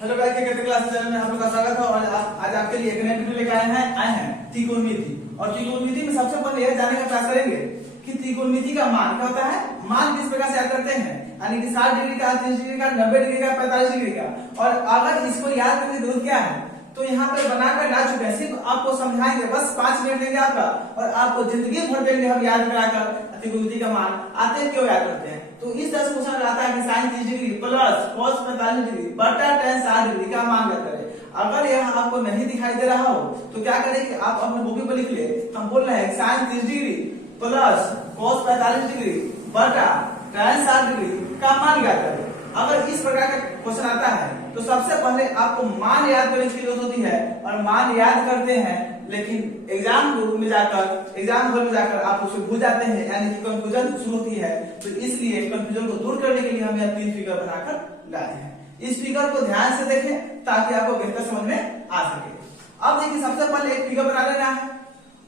Hello guys, के कहते class channel में आप लोग का स्वागत है। और आज आपके लिए एक नया वीडियो लेकर आए हैं त्रिकोणमिति। और त्रिकोणमिति में सबसे पहले यह जानने का प्रयास करेंगे कि त्रिकोणमिति का मान क्या होता है, मान किस प्रकार से याद करते हैं, यानी कि 60 डिग्री का, 30 डिग्री का, 90 डिग्री का, 45 डिग्री का। और अगर इसको याद करने की जरूरत क्या है, तो यहाँ पर बनाकर ला चुके हैं, सिर्फ आपको समझाएंगे, बस 5 मिनट लेंगे आपका और आपको जिंदगी भर देंगे हम याद कराकर त्रिकोणमिति का मान। आते क्यों याद करते हैं, तो इस तरह से क्वेश्चन आता है कि sin 30 degree plus cos 45 degree बटा tan 60 डिग्री का मान ज्ञात करें। अगर यह आपको नहीं दिखाई दे रहा हो तो क्या करें कि आप अपने बुक पर लिख ले। हम बोल रहे हैं sin 30 degree plus cos 45 degree बटा tan 60 डिग्री का मान ज्ञात करें। अगर इस प्रकार का क्वेश्चन आता है तो सबसे पहले आपको मान याद करने की जरूरत होती है, और मान याद करते हैं लेकिन एग्जाम हॉल में जाकर आप उसे भूल जाते हैं, यानी कि कंफ्यूजन शुरू होती है। तो इसलिए कंफ्यूजन को दूर करने के लिए हम यह 3 फिगर बनाकर लाए हैं। इस फिगर को ध्यान से देखें ताकि आपको बेहतर समझ में आ सके। अब देखिए, सबसे पहले एक फिगर बना लेना है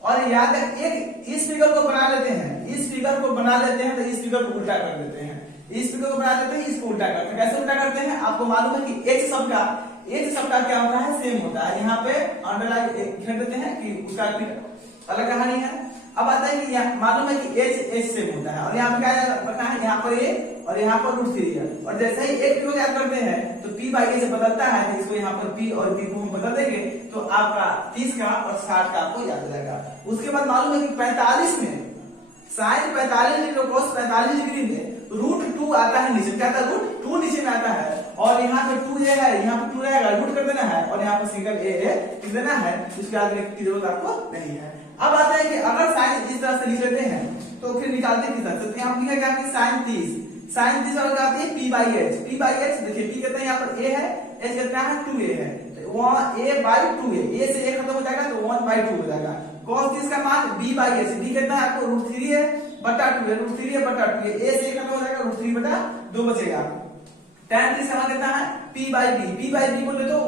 और याद है एक इस फिगर को बना लेते हैं, इस फिगर को बना लेते हैं तो इस फिगर को उल्टा कर देते हैं, इस फिगर को बना लेते हैं, इसको उल्टा करते हैं। कैसे उल्टा करते हैं, आपको मालूम है कि h सबका क्या होता है, सेम होता है। यहाँ पे अंडरलाइन घेर देते हैं कि उसका अलग कहानी है। अब आता है कि मालूम है कि h सेम होता है, और यहाँ पे क्या रखना है, यहाँ पर a और यहाँ पर √3 है। और जैसे ही एक को याद करते हैं तो p बाई a से बदलता है, तो इसको यहाँ पर p और p को हम बदल देंगे तो आपका 30 का और 60 का आपको याद हो जाएगा। उसके बाद मालूम है कि 45 में sin 45 डिग्री और cos 45 डिग्री में √2 आता है नीचे, क्या आता है, √2 नीचे में आता है। और यहाँ पे 2a है, यहाँ पे 2 रहेगा, रूट कर देना है, और यहाँ पर सिंगल a है, लिख देना है। इसको याद रखने की जरूरत आपको नहीं है। अब आता है कि अगर साइन इस तरह से लिख लेते हैं तो फिर निकालते हैं किस तरह से, यहाँ लिखा क्या कि sin 30 और आती है p बाई h। देखिए p कितना है, यहाँ पर a है, h कितना है, 2a है, वहाँ a बाई 2a, a से a खत्म हो जाएगा तो 1/2 हो जाएगा। cos 30 का मान b बाई h, b कितना है आपको √3 है बटा 2 है, √3 है बटा 2 है, a से a खत्म हो जाएगा, √3 बटा 2 बचेगा। tan 30 का मान कितना है, p बाई b बोले तो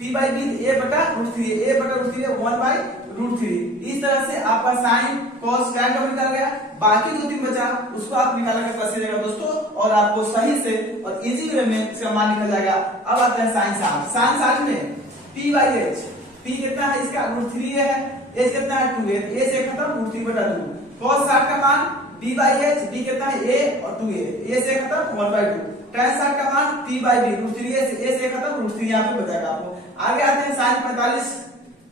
p बाई b a बटा √3 है, a बटा √3 है 1/√3। इस तरह से आपका साइन cos tan का निकल गया। बाकी जो 3 बचा उसको आप निकालेंगे कैसे जाएगा दोस्तों, और आपको सही से और इजी वे में इसका मान निकल जाएगा। अब आता है sin 60 में p बाई h, p कितना है इसका √3 है, h कितना है 2 है, a से खत्म √3 बटा 2। cos 60 का मान b बाई h, b कितना है a और 2a, a से खत्म 1/2। tan 60 का मान p बाई b, √3 a से खत्म √3 यहाँ पे बचेगा आपको। आगे आते हैं sin 45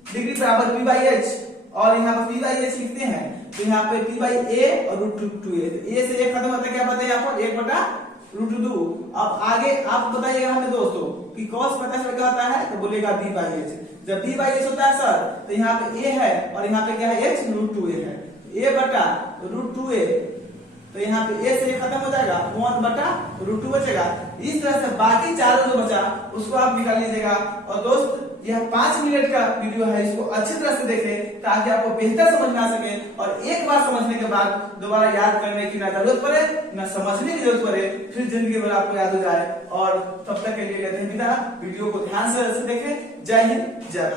डिग्री बराबर p बाई h, और यहाँ पर p बाई h लिखते हैं तो यहाँ पे p बाई a और √2a, a से a खत्म होता है, क्या पता है यहाँ पर 1 बटा √2। अब आगे आप बताइएगा हमें दोस्तों कि cos 50 क्या होता है, तो बोलेगा b बाई h। जब b बाई h होता है सर तो यहाँ पे a है और यहाँ पे क्या है, h √2a है, a बटा √2a, तो यहाँ पे a से a खत्म हो जाएगा, 1 बटा √2 बचेगा। इस तरह से बाकी चारों जो बचा उसको आप निकाल लीजिएगा। और दोस्त यह 5 मिनट का वीडियो है, इसको अच्छी तरह से देखें ताकि आपको बेहतर समझ में आ सके, और एक बार समझने के बाद दोबारा याद करने की ना जरूरत पड़े ना समझने की जरूरत पड़े, फिर जिंदगी भर आपको याद हो जाए। और तब तक के लिए लेते हैं विदा। वीडियो को ध्यान से देखें। जय हिंद, जय भारत।